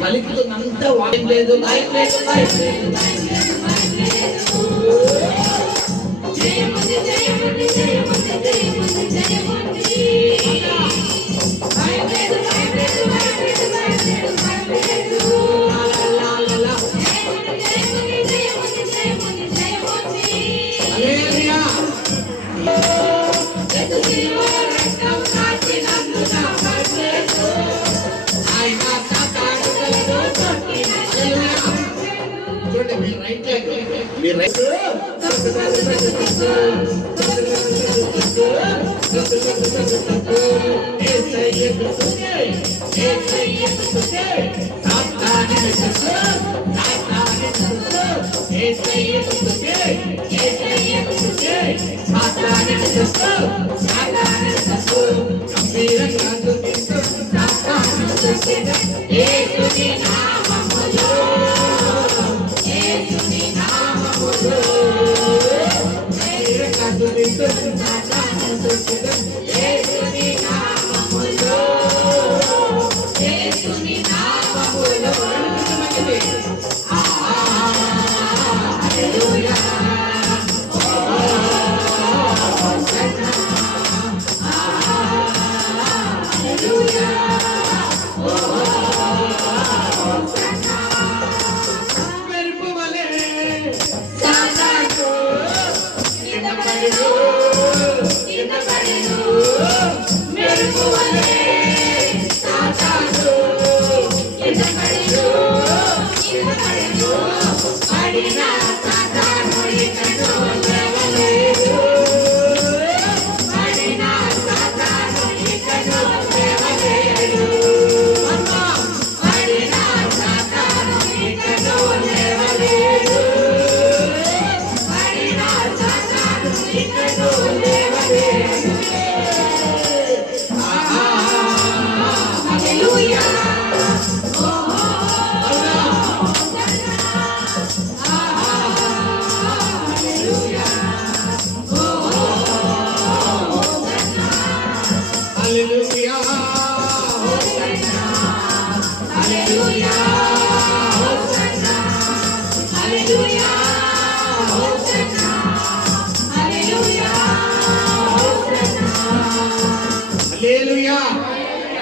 పలుకుతున్నంత వాయిం లేదు, లైఫ్ లేదు, లైఫ్ లేదు, లైఫ్ లేదు, లైఫ్ లేదు. జయముంది జయముంది జయముంది జయముంది జయముంది. లైఫ్ లేదు, లైఫ్ లేదు, లైఫ్ లేదు, లైఫ్ లేదు, లైఫ్ లేదు. జయముంది జయముంది జయముంది జయముంది జయముంది. హల్లెలూయా. యేసు శిలువ రక్తం కార్చినందున పరలేదు. ఆయన సాతానులను కొట్టిన. చూడండి మీరు రైట్ మీరు రైట్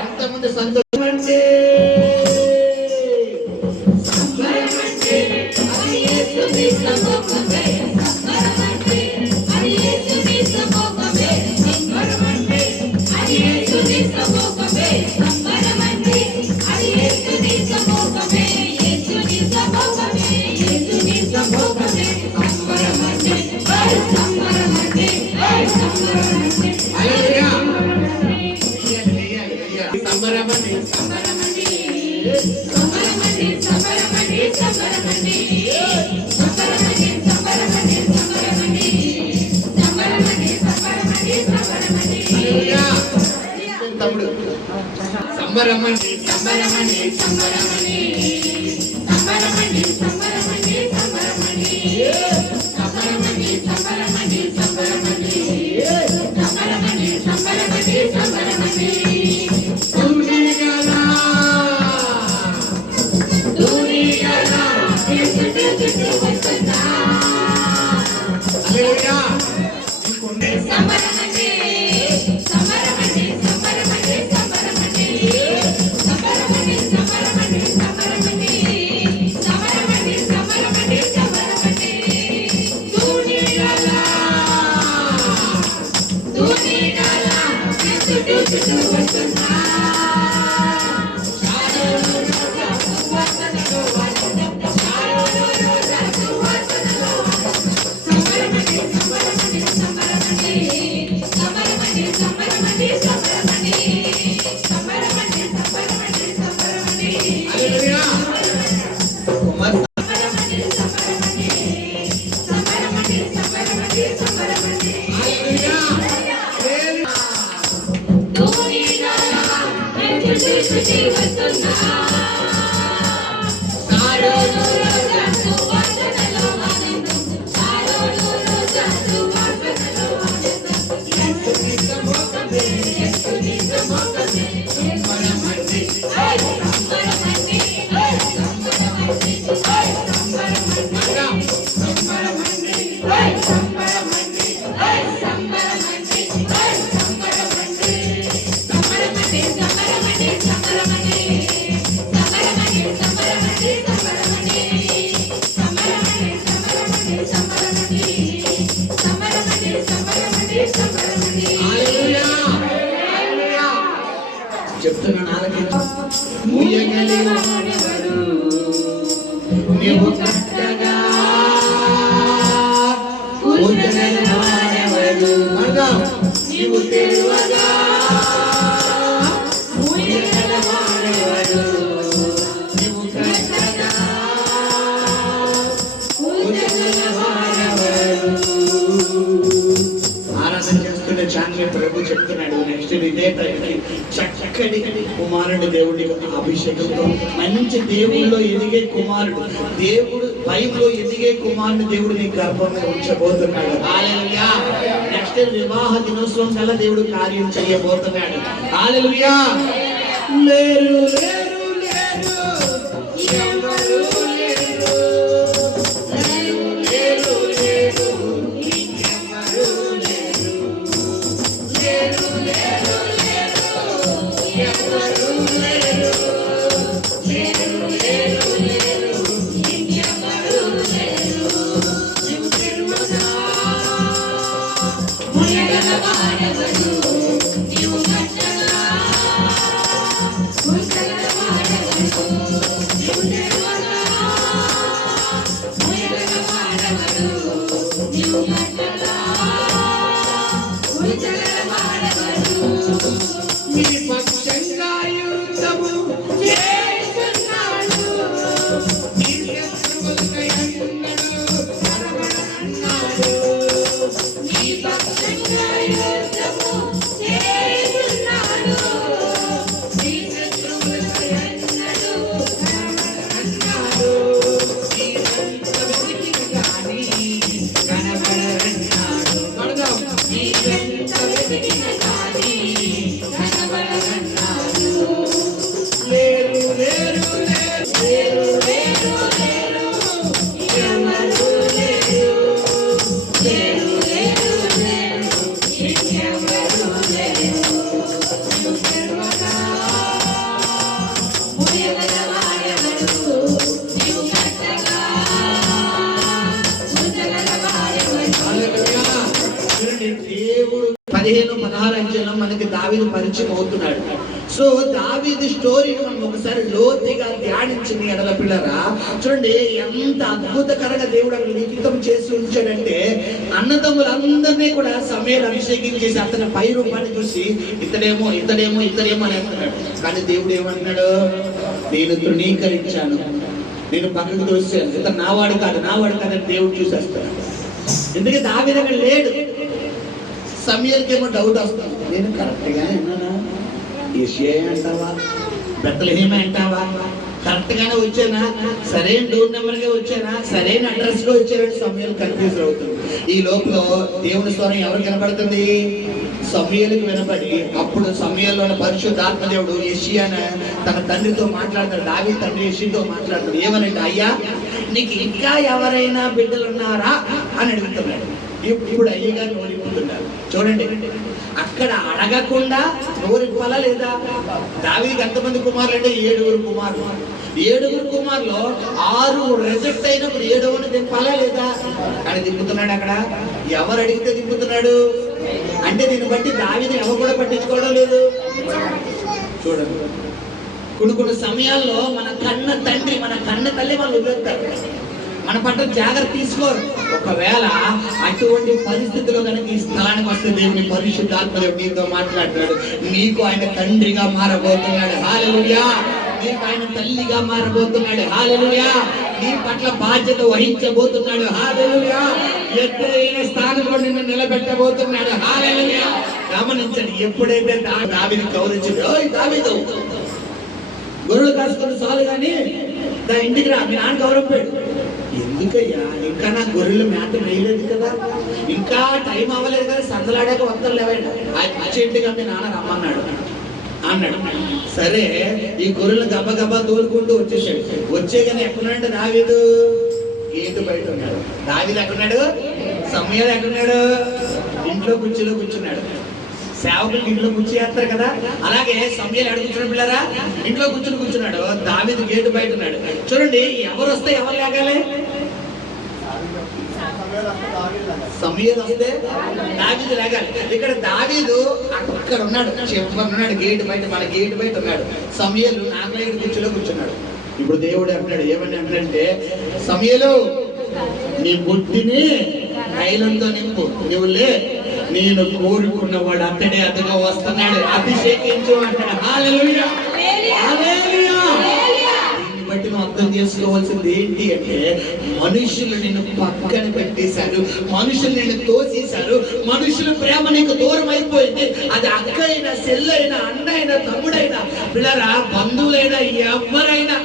ఎంతమంది సంతోషం అంటే సంబరమణి సంబరమణి సంబరమణి సంబరమణి సంబరమణి సంబరమణి సంబరమణి సంబరమణి సంబరమణి సంబరమణి సంబరమణి సంబరమణి దూరిగలా దూరిగలా యేసు వస్తున్నా. హల్లెలూయా. సంబరమణి సంబరమణి సంబరమణి సంబరమణి సంబరమణి సంబరమణి సంబరమణి సంబరమణి చెప్తున్నాను ఆలకించు. ముయ్యగలిగినవాడెవడు? నీవు కట్టగా ఉంచగలిగినవాడెవడు? నీవు తెలువగా ముయ్యగలిగినవాడెవడు? నీవు కట్టగా ఉంచగలిగినవాడెవడు? ఆరాధన చేస్తున్న చాంద్ర ప్రభు చెప్తున్నాడు, నెక్స్ట్ ఇదే టైంకి చక్కటి కుమారుడు దేవుడికి అభిషేకంతో మంచి దేవుల్లో ఎదిగే కుమారుడు, దేవుడు భయంలో ఎదిగే కుమారుడు దేవుడు నీ గర్భంలో ఉంచబోతున్నాడు. హల్లెలూయా. నెక్స్ట్ వివాహ దినోత్సవం కల్లా దేవుడు కార్యం చేయబోతున్నాడు. హల్లెలూయా. లేరు లేరు లేరు ఎవరు లేరు, లేరు లేరు లేరు ఎవరు లేరు, లేరు లేరు లేరు ఎవరు లేరు, లేరు లేరు లేరు ఎవరు లేరు. నీవు తెలువగా ముయ్యగలవాడెవడు? నీవు కట్టగా ఉంచగలవాడెవడు? నీవు తెలువగా ముయ్యగలవాడెవడు? నీవు కట్టగా ఉంచగలవాడెవడు? నీ పక్షంగా యుద్ధము చేస్తున్నాడు, నీ శత్రువులకై అన్నాడు, అన్నాడు. నీ పక్షంగా యుద్ధము చేస్తున్నాడు, నీ శత్రువులకై అన్నాడు, అన్నాడు. నీవెంత వెతికినా గాని కనబడరన్నాడు. నీవెంత వెతికినా గాని కనబడరన్నాడు. లేరు లేరు లేరు లేరు లేరు లేరు ఎవరు లేరు, లేరు లేరు లేరు ఎవరు లేరు. నీవు తెలువగా ముయ్యగలవాడెవడు? నీవు కట్టగా ఉంచగలవాడెవడు? దేవుడు 15-16 అధ్యాయంలో మనకి దావీదు పరిచయం అవుతున్నాడు. సో దావీదు స్టోరీని మనం ఒకసారి లోతుగా ధ్యానించింది ఎడల పిల్లరా, చూడండి ఎంత అద్భుతకరంగా దేవుడు అక్కడ లిఖితం చేసి ఉంచాడంటే, అన్నదమ్ములందరినీ కూడా సమయాలు అభిషేకించేసి అతని పై రూపాన్ని చూసి ఇతడేమో ఇతడేమో ఇతడేమో అని అంటున్నాడు. కానీ దేవుడు ఏమన్నాడు? నేను తృణీకరించాను, నేను పక్కకు తోసాను, ఇతను నావాడు కాదని దేవుడు చూసేస్తాడు. ఎందుకంటే దావీదు అక్కడ లేడు. సమయాలకి ఏమో డౌట్ వస్తుంది, నేను కరెక్ట్గా విన్నానా, ఏషియా అంటావా, బెత్లెహేమే అంటావా, కరెక్ట్ గానే వచ్చానా, సరైన డోర్ నెంబర్ గా వచ్చానా, సరైన అడ్రస్ గా వచ్చారని సమయాలు కన్ఫ్యూజ్ అవుతుంది. ఈ లోపల దేవుని స్వరం ఎవరు కనబడుతుంది? సమయాలకు వినపడి, అప్పుడు సమయాల్లో పరిశుద్ధాత్మ దేవుడు యెషయాను తన తండ్రితో మాట్లాడతాడు. దావీదు తండ్రి యెషయాతో మాట్లాడతాడు. ఏమనంటే, అయ్యా నీకు ఇంకా ఎవరైనా బిడ్డలు ఉన్నారా అని అడుగుతున్నాడు. ఇప్పుడు అయ్యగా నోరిప్పుతున్నారు. చూడండి, అక్కడ అడగకుండా నోరిప్పాలా లేదా? దావీదుకి ఎంతమంది కుమారులు అంటే 7 కుమారులు. 7 కుమారులు 6 రిజెక్ట్ అయినప్పుడు 7వని దింపాలా లేదా? కానీ దింపుతున్నాడు. అక్కడ ఎవరు అడిగితే దింపుతున్నాడు అంటే దీన్ని బట్టి దావీదు ఎవరు కూడా పట్టించుకోవడం లేదు. చూడండి, కొన్ని సమయాల్లో మన కన్న తండ్రి మన కన్న తల్లి వాళ్ళు వదిలేస్తారు, మన పట్ల జాగ్రత్త తీసుకోరు. ఒకవేళ అటువంటి పరిస్థితిలో కనుక ఈ స్థలానికి వస్తే దేవుని పరిశుద్ధాత్మ దేవుడు నీతో మాట్లాడుతున్నాడు. నీకు ఆయన తండ్రిగా మారబోతున్నాడు. హల్లెలూయా. నీకు ఆయన తల్లిగా మారబోతున్నాడు. హల్లెలూయా. నీ పట్ల బాధ్యత వహించబోతున్నాడు. హల్లెలూయా. ఎత్తైన స్థానంలో నిన్ను నిలబెట్టబోతున్నాడు. హల్లెలూయా. గమనించండి, ఎప్పుడైతే దావీదు గౌరవించాడు, ఓయ్ దావీదు గొర్రెలు కాసుకుని చాలు కానీ దా ఇంటికి రా, మీ నాన్న గౌరవపోయాడు. ఎందుకయ్యా, ఇంకా నా గొర్రెలు మేత వేయలేదు కదా, ఇంకా టైం అవ్వలేదు కదా, సందలాడాక వస్తారు లేవండి, అర్జెంటుగా మీ నాన్న రమ్మన్నాడు అన్నాడు. సరే ఈ గొర్రెలు గబగబా తోలుకుంటూ వచ్చేసాడు. వచ్చేగానే ఎక్కడున్నాడు దావీదు? గేటు బయట ఉన్నాడు. దావీదు ఎక్కడున్నాడు? సమూయేలు ఎక్కడున్నాడు? ఇంట్లో కుర్చీలో కూర్చున్నాడు. సేవకులు ఇంట్లో కుర్చీ వేస్తారు కదా, అలాగే సమూయేలు ఎక్కడ కూర్చున్నాడు పిల్లరా? ఇంట్లో కూర్చున్నాడు. దావీదు గేటు బయట ఉన్నాడు. చూడండి, ఎవరు వస్తే ఎవరు లేగాలి? సమూయేలు వస్తే దావీదు లేగాలి. ఇక్కడ దావీదు అక్కడ ఉన్నాడు, ఉన్నాడు గేటు బయట, మన గేటు బయట ఉన్నాడు. సమూయేలు నాగలేడు కుర్చీలో కూర్చున్నాడు. ఇప్పుడు దేవుడు అంటున్నాడు, ఏమని అంటున్నాడంటే, సమూయేలు నీ బుద్ధిని తైలంతో నింపు, నువ్వు లే, నేను కోరుకున్నవాడు అతడే అతగా వస్తున్నాడు, అభిషేకించు అంటాడు. హల్లెలూయా, హల్లెలూయా. దీన్ని బట్టి మనం అర్థం చేసుకోవాల్సింది ఏంటి అంటే, మనుషులు నిన్ను పక్కన పెట్టేశారు, మనుషులు నిన్ను తోసేశారు, మనుషుల ప్రేమ నీకు దూరం అయిపోయింది. అది అక్క అయినా, చెల్లైనా, అన్న అయినా, తమ్ముడైనా, పిల్లరా, బంధువులైనా, ఎవరైనా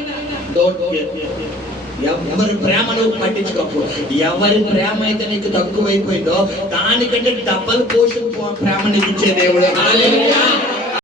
డోంట్ కేర్. ఎవరి ప్రేమ నువ్వు పట్టించుకోకు. ఎవరి ప్రేమ అయితే నీకు తక్కువైపోయిందో దానికంటే డబల్ పోషన్ ప్రేమ నీకు ఇచ్చే దేవుడు. హల్లెలూయా.